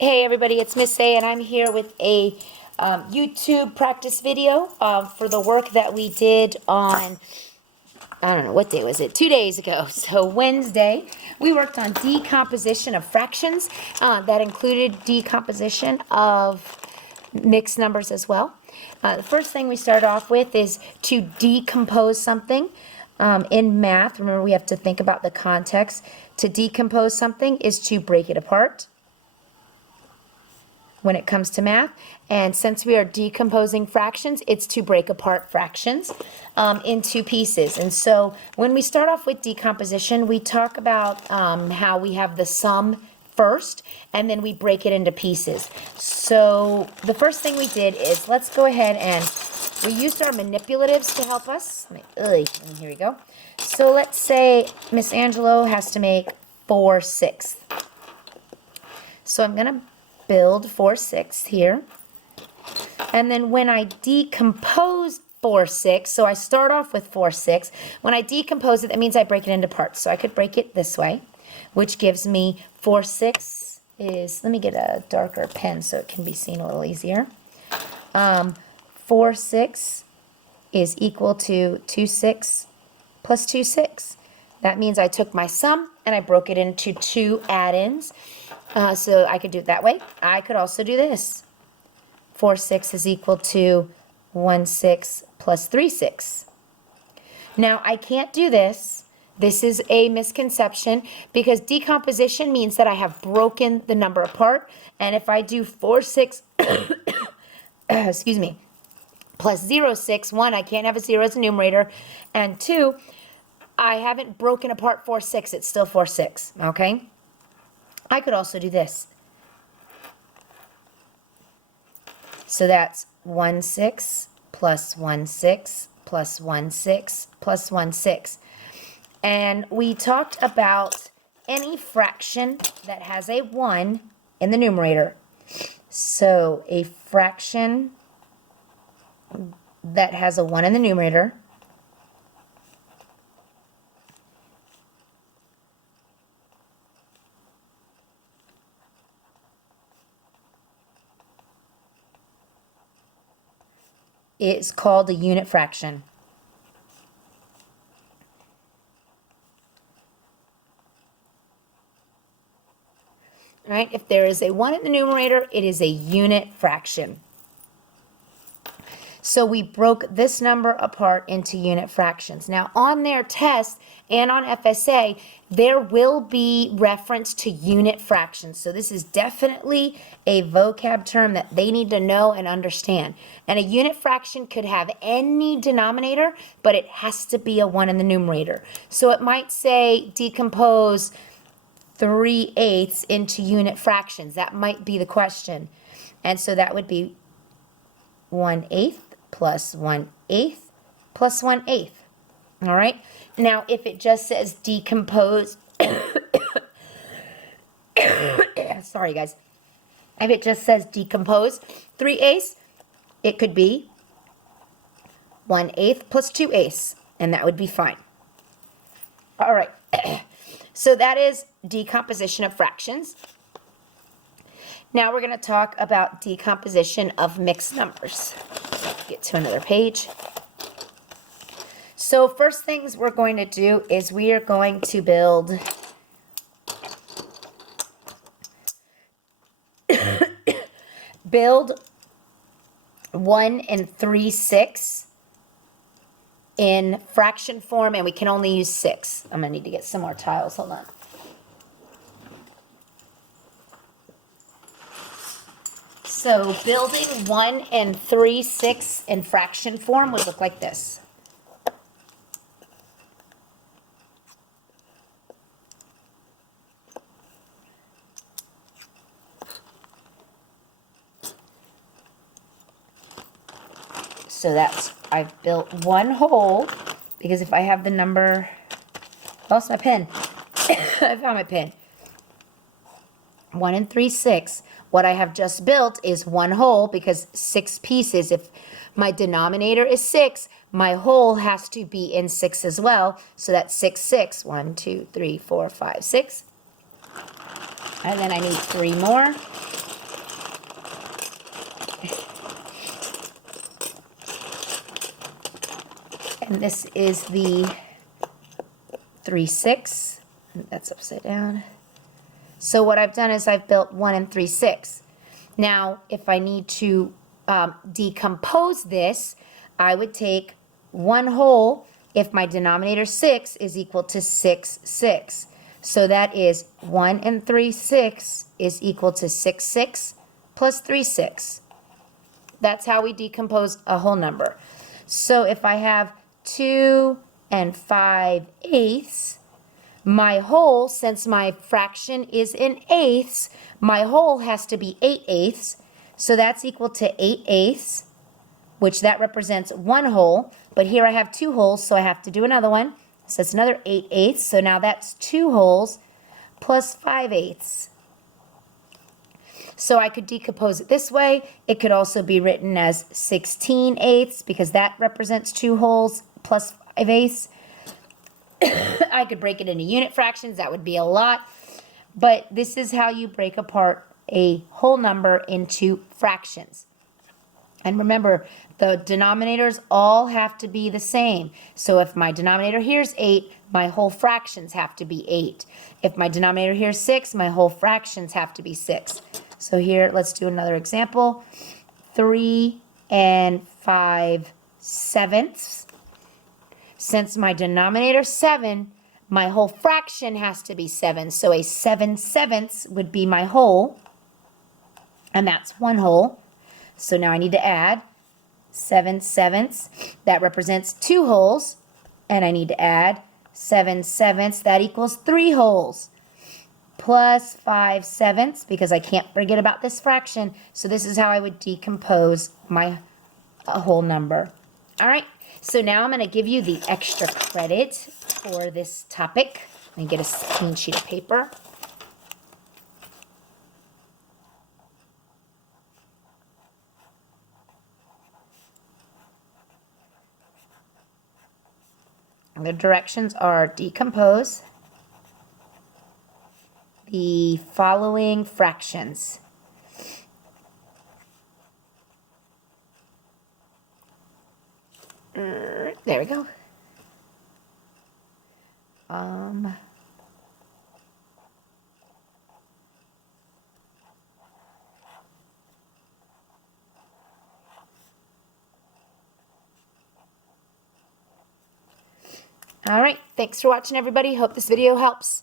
Hey everybody, it's Miss A and I'm here with a YouTube practice video for the work that we did on, I don't know, what day was it? 2 days ago. So Wednesday, we worked on decomposition of fractions. That included decomposition of mixed numbers as well. The first thing we start off with is to decompose something. In math, remember we have to think about the context. To decompose something is to break it apart when it comes to math. And since we are decomposing fractions, it's to break apart fractions into pieces. And so when we start off with decomposition, we talk about how we have the sum first, and then we break it into pieces. So the first thing we did is, let's go ahead and we used our manipulatives to help us. And here we go. So let's say Miss Angelo has to make 4/6. So I'm going to build 4/6 here. And then when I decompose 4/6, so I start off with 4/6. When I decompose it, that means I break it into parts. So I could break it this way, which gives me 4/6 is, let me get a darker pen so it can be seen a little easier. 4/6 is equal to 2/6 plus 2/6. That means I took my sum and I broke it into two add-ins. So I could do it that way. I could also do this. 4/6 is equal to 1/6 plus 3/6. Now I can't do this. This is a misconception because decomposition means that I have broken the number apart. And if I do 4/6, excuse me, plus 0/6, 1, I can't have a 0 as a numerator. And 2, I haven't broken apart 4/6. It's still 4/6, okay? I could also do this. So that's 1/6 plus 1/6 plus 1/6 plus 1/6. And we talked about any fraction that has a 1 in the numerator. So a fraction that has a 1 in the numerator is called a unit fraction. All right, if there is a 1 in the numerator, it is a unit fraction. So we broke this number apart into unit fractions. Now on their test and on FSA, there will be reference to unit fractions. So this is definitely a vocab term that they need to know and understand. And a unit fraction could have any denominator, but it has to be a 1 in the numerator. So it might say decompose 3/8 into unit fractions. That might be the question. And so that would be 1/8 plus 1/8 plus 1/8. All right. Now, if it just says decompose, sorry guys, if it just says decompose 3/8, it could be 1/8 plus 2/8, and that would be fine. All right. So that is decomposition of fractions. Now we're going to talk about decomposition of mixed numbers. Get to another page. So first things we're going to do is we are going to build build 1 and 3/6 in fraction form, and we can only use 6. I'm going to need to get some more tiles. Hold on. So building 1 and 3/6 in fraction form would look like this. So that's, I've built one whole, because if I have the number, lost my pen. I found my pen. 1 and 3/6. What I have just built is one whole, because 6 pieces. If my denominator is 6, my whole has to be in 6 as well. So that's 6, 6. 1, 2, 3, 4, 5, 6. And then I need 3 more. and this is the 3/6. That's upside down. So what I've done is I've built 1 and 3/6. Now, if I need to decompose this, I would take 1 whole if my denominator 6 is equal to 6/6. So that is 1 and 3/6 is equal to 6/6 plus 3/6. That's how we decompose a whole number. So if I have 2 and 5/8, my whole, since my fraction is in eighths, my whole has to be 8/8. So that's equal to 8/8, which that represents 1 whole. But here I have 2 wholes, so I have to do another one. So it's another 8/8. So now that's 2 wholes plus 5/8. So I could decompose it this way. It could also be written as 16/8 because that represents 2 wholes plus 5/8. I could break it into unit fractions. That would be a lot. But this is how you break apart a whole number into fractions. And remember, the denominators all have to be the same. So if my denominator here is 8, my whole fractions have to be 8. If my denominator here is 6, my whole fractions have to be 6. So here, let's do another example. 3 and 5/7. Since my denominator is 7, my whole fraction has to be 7. So a 7/7 would be my whole, and that's 1 whole. So now I need to add 7/7. That represents 2 wholes, and I need to add 7/7. That equals 3 wholes, plus 5/7 because I can't forget about this fraction. So this is how I would decompose my whole number. All right. So now I'm going to give you the extra credit for this topic. Let me get a clean sheet of paper. And the directions are decompose the following fractions. There we go. All right, thanks for watching, everybody. Hope this video helps.